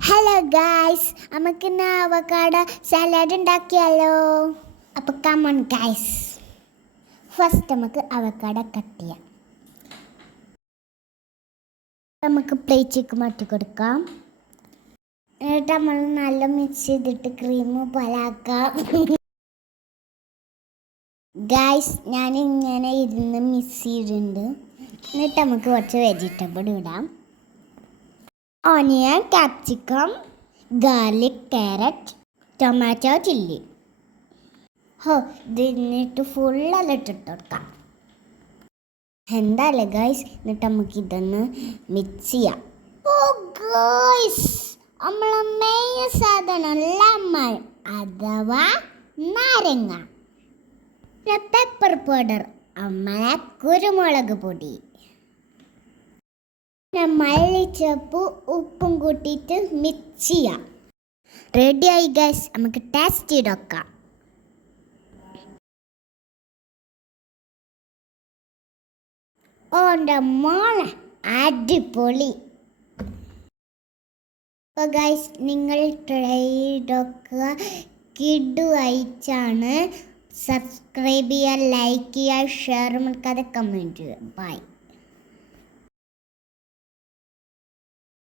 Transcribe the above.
Hello guys, നമുക്ക് ഇന്ന് avocado salad ഉണ്ടാക്കിയാലോ. അപ്പോൾ കമോൺ ഗായ്സ്, ഫസ്റ്റ് നമുക്ക് അവക്കാഡോ കട്ട് ചെയ്യാം. നമുക്ക് പ്ലേറ്റിലേക്ക് മാറ്റി കൊടുക്കാം. എന്നിട്ട് നമ്മൾ നല്ല മിക്സ് ചെയ്തിട്ട് ക്രീം പോലെ ആക്കാം. ഗായ്സ്, ഞാൻ ഇങ്ങനെ ഇരുന്ന് മിക്സ് ചെയ്തിട്ടുണ്ട്. എന്നിട്ട് നമുക്ക് കുറച്ച് വെജിറ്റബിൾ ഇടാം. Onion, capsicum, garlic, carrot, tomato, chilli. ഇതിന്നിട്ട് ഫുള്ളെല്ലാം ഇട്ടിട്ട് കൊടുക്കാം. എന്താല്ലേ ഗൈസ്, എന്നിട്ട് നമുക്ക് ഇതൊന്ന് മിക്സ് ചെയ്യാം. ഗൈസ്, നമ്മളെ മെയിൻ സാധനം ലെമൺ അഥവാ നാരങ്ങ, പെപ്പർ പൗഡർ നമ്മളെ കുരുമുളക് പൊടി, മല്ലിച്ചപ്പ്, ഉപ്പും കൂട്ടിയിട്ട് മിക്സ് ചെയ്യാം. റെഡിയായി ഗൈസ്, നമുക്ക് ടേസ്റ്റ് ചെയ്ത് നോക്കാം. ഓൻ്റെ മോളെ അടിപൊളി. അപ്പോൾ ഗൈസ്, നിങ്ങൾ ട്രൈ ചെയ്തൊക്കെ കിഡു അയച്ചാണ്. സബ്സ്ക്രൈബ് ചെയ്യുക, ലൈക്ക് ചെയ്യുക, ഷെയർ മറക്കാതെ കമൻറ്റ് ചെയ്യുക. ബൈ.